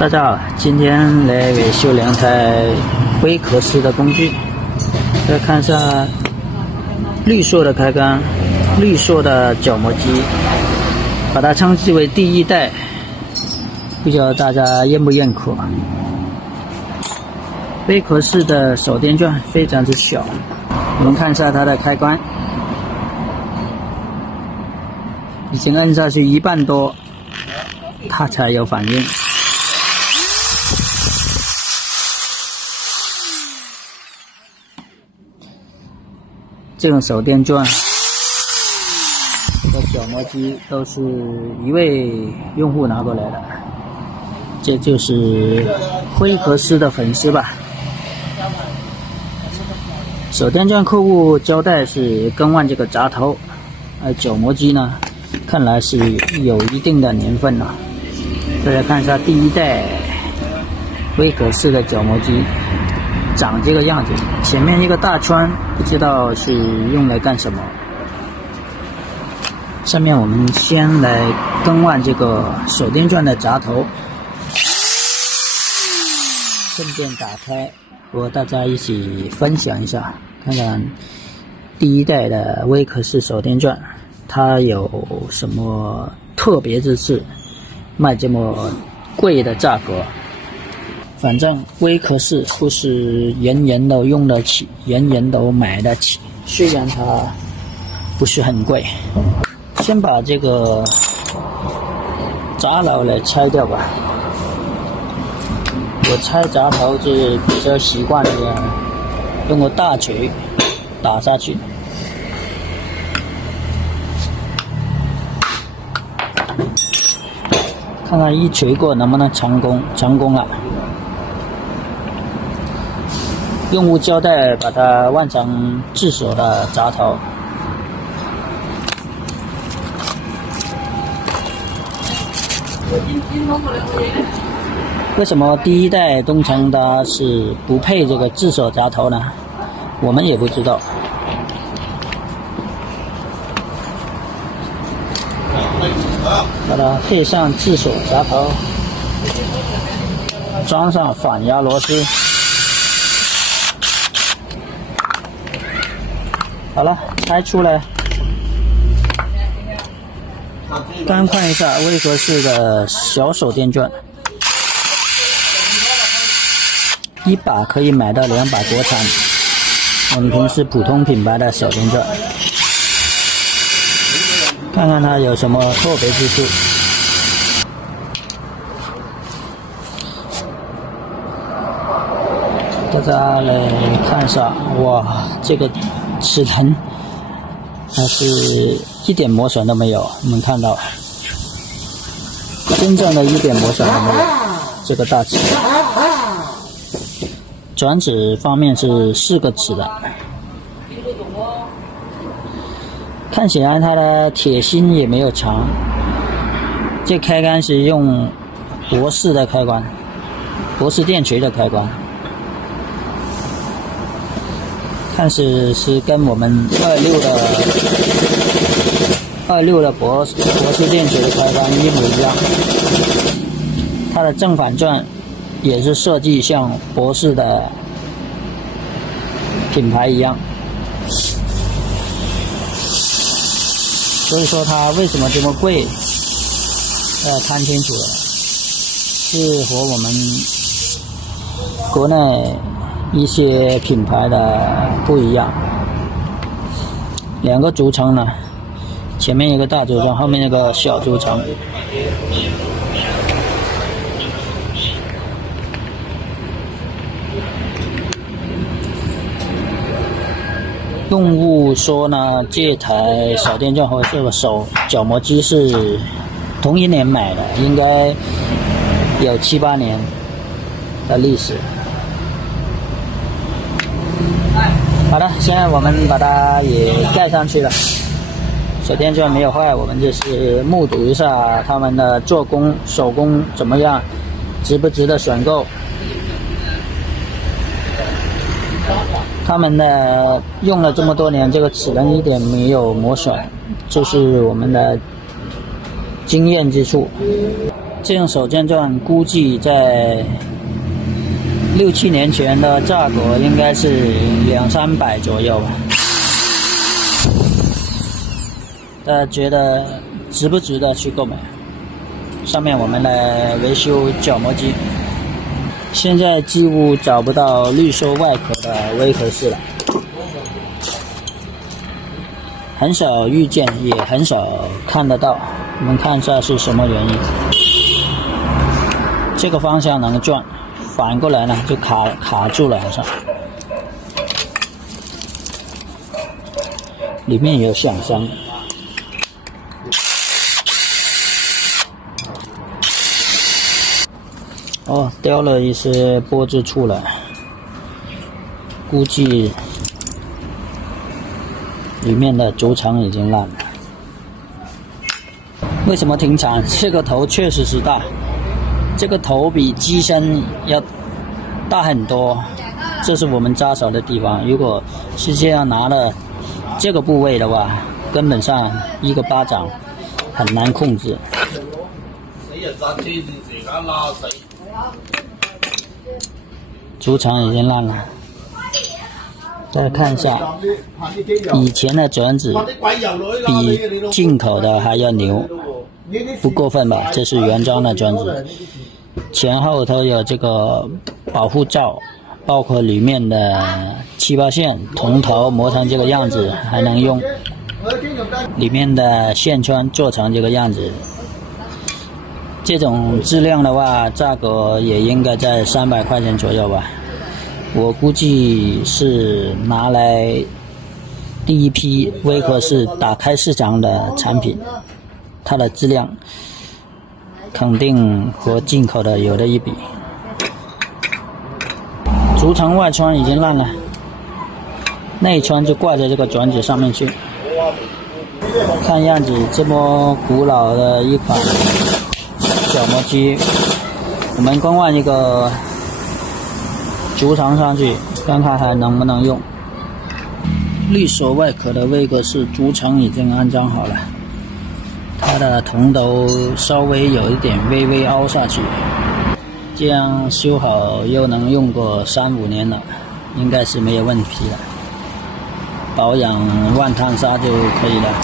大家好，今天来维修两台微壳式的工具。再看一下绿色的开关，绿色的角磨机，把它称之为第一代，不知道大家认不认可。微壳式的手电钻非常之小，我们看一下它的开关，已经按下去1半多，它才有反应。这种手电钻和角磨机都是一位用户拿过来的，这就是灰壳式的粉丝吧。手电钻客户交代是更换这个闸头，而角磨机呢，看来是有一定的年份了。大家看一下第一代微壳式的角磨机，长这个样子，前面一个大圈，不知道是用来干什么。下面我们先来更换这个手电钻的闸头，顺便打开和大家一起分享一下，看看第一代的微壳式手电钻它有什么特别之处，卖这么贵的价格。反正微壳式不是人人都用得起，人人都买得起，虽然它不是很贵。先把这个闸头来拆掉吧。我拆闸头是比较习惯的，用个大锤打下去。看看一锤过能不能成功？成功了。用户交代把它换成自锁的闸头。为什么第一代东城它是不配这个自锁闸头呢？我们也不知道。把它配上自锁闸头，装上反压螺丝。好了，拆出来。更换一下微壳式的小手电钻，一把可以买到2把国产，我们平时普通品牌的手电钻，看看它有什么特别之处。大家来看一下，哇，这个齿轮它是一点磨损都没有，我们看到真正的一点磨损都没有。这个大齿转子方面是4个齿的，看起来它的铁芯也没有长。这开关是用博士的开关，博士电锤的开关，看是跟我们26的博士电锤的开关一模一样。它的正反转也是设计像博士的品牌一样，所以说它为什么这么贵，要看清楚了，是和我们国内一些品牌的不一样。2个轴承呢，前面一个大轴承，后面一个小轴承。用户说呢，这台手电钻和这个角磨机是同一年买的，应该有7、8年的历史。好的，现在我们把它也盖上去了。手电钻没有坏，我们就是目睹一下他们的做工手工怎么样，值不值得选购。他们的用了这么多年，这个齿轮一点没有磨损，这是我们的经验之处。这种手电钻估计在6、7年前的价格应该是200、300左右吧。大家觉得值不值得去购买？上面我们来维修角膜机。现在几乎找不到绿缩外壳的微壳式了，很少遇见，也很少看得到。我们看一下是什么原因。这个方向能转，反过来呢就卡住了，好像。里面有响声。哦，掉了一些波子出来，估计里面的轴承已经烂了。为什么停产？这个头确实是大，这个头比机身要大很多，这是我们扎手的地方。如果是这样拿了这个部位的话，根本上一个巴掌很难控制。轴承已经烂了，再看一下，以前的转子比进口的还要牛，不过分吧？这是原装的转子，前后都有这个保护罩，包括里面的7、8线铜头磨成这个样子还能用，里面的线圈做成这个样子。这种质量的话，价格也应该在300块钱左右吧。我估计是拿来第一批微壳式打开市场的产品，它的质量肯定和进口的有的一比。轴承外圈已经烂了，内圈就挂在这个转子上面去。看样子这么古老的一款角膜机，我们更换一个轴承上去，看看还能不能用。绿锁外壳的微壳式轴承已经安装好了，它的铜头稍微有一点微微凹下去，这样修好又能用个3、5年了，应该是没有问题了。保养万碳砂就可以了。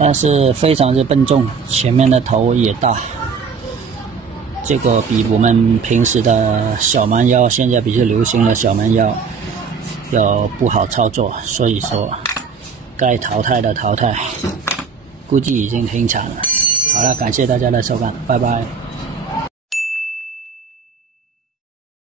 但是非常之笨重，前面的头也大，这个比我们平时的小蛮腰，现在比较流行的小蛮腰要不好操作，所以说该淘汰的淘汰，估计已经停产了。好了，感谢大家的收看，拜拜。